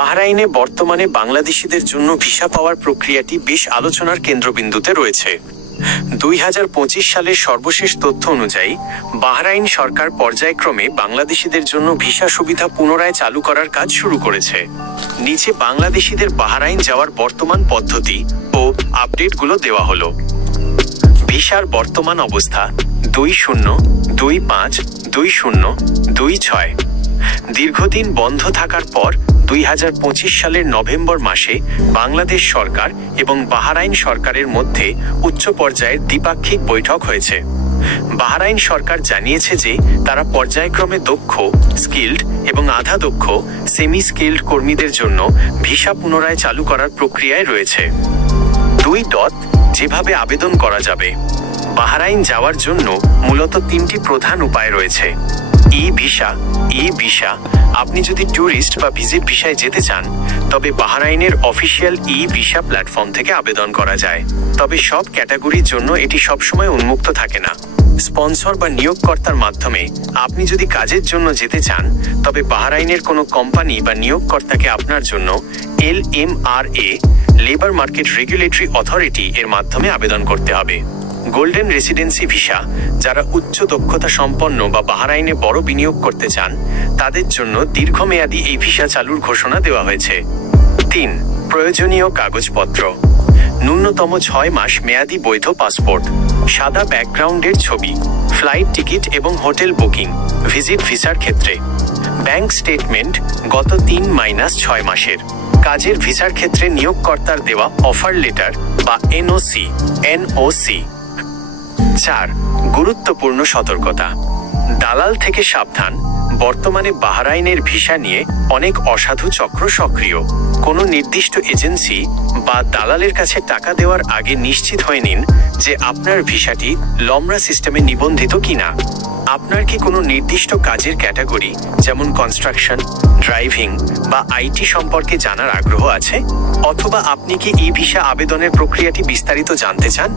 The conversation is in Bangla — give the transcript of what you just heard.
বাহরাইনে বর্তমানে বাংলাদেশিদের জন্য ভিসা পাওয়ার প্রক্রিয়াটি বেশ আলোচনার কেন্দ্রবিন্দুতে রয়েছে। 2025 সালের সর্বশেষ তথ্য অনুযায়ী বাহরাইন সরকার পর্যায়ক্রমে বাংলাদেশিদের জন্য ভিসা সুবিধা পুনরায় চালু করার কাজ শুরু করেছে। নিচে বাংলাদেশিদের বাহরাইন যাওয়ার বর্তমান পদ্ধতি ও আপডেটগুলো দেওয়া হলো। ভিসার বর্তমান অবস্থা 2025-20-26। দীর্ঘদিন বন্ধ থাকার পর 2025 সালের নভেম্বর মাসে বাংলাদেশ সরকার এবং বাহরাইন সরকারের মধ্যে উচ্চ পর্যায়ের দ্বিপাক্ষিক বৈঠক হয়েছে। বাহরাইন সরকার জানিয়েছে যে তারা পর্যায়ক্রমে দক্ষ, স্কিল্ড এবং আধা দক্ষ সেমি স্কিল্ড কর্মীদের জন্য ভিসা পুনরায় চালু করার প্রক্রিয়ায় রয়েছে। যেভাবে আবেদন করা যাবে। বাহরাইন যাওয়ার জন্য মূলত 3টি প্রধান উপায় রয়েছে। ই ভিসা। আপনি যদি ট্যুরিস্ট বা ভিজিট ভিসায় যেতে চান তবে বাহরাইনের অফিসিয়াল ভিসা প্ল্যাটফর্ম থেকে আবেদন করা যায়, তবে সব ক্যাটাগরির জন্য এটি সবসময় উন্মুক্ত থাকে না। স্পন্সর বা নিয়োগকর্তার মাধ্যমে আপনি যদি কাজের জন্য যেতে চান তবে বাহরাইনের কোনো কোম্পানি বা নিয়োগকর্তাকে আপনার জন্য LMRA labour market regulatory authority এর মাধ্যমে আবেদন করতে হবে। গোল্ডেন রেসিডেন্সি ভিসা, যারা উচ্চ দক্ষতা সম্পন্ন বা বাহরাইনে বড় বিনিয়োগ করতে চান তাদের জন্য দীর্ঘমেয়াদী এই ভিসা চালুর ঘোষণা দেওয়া হয়েছে। 3. প্রয়োজনীয় কাগজপত্র। ন্যূনতম 6 মাস মেয়াদী বৈধ পাসপোর্ট, সাদা ব্যাকগ্রাউন্ডের ছবি, ফ্লাইট টিকিট এবং হোটেল বুকিং। ভিজিট ভিসার ক্ষেত্রে ব্যাংক স্টেটমেন্ট গত 3-6 মাসের। কাজের ভিসার ক্ষেত্রে নিয়োগকর্তার দেওয়া অফার লেটার বা NOC। 4. গুরুত্বপূর্ণ সতর্কতা। দালাল থেকে সাবধান। বর্তমানে বাহরাইনের ভিসা নিয়ে অনেক অসাধু চক্র সক্রিয়। কোনো নির্দিষ্ট এজেন্সি বা দালালের কাছে টাকা দেওয়ার আগে নিশ্চিত হয়ে নিন যে আপনার ভিসাটি লমরা সিস্টেমে নিবন্ধিত কিনা। আপনার কি কোনো নির্দিষ্ট কাজের ক্যাটাগরি যেমন কনস্ট্রাকশন, ড্রাইভিং বা IT সম্পর্কে জানার আগ্রহ আছে? অথবা আপনি কি ভিসা আবেদনের প্রক্রিয়াটি বিস্তারিত জানতে চান?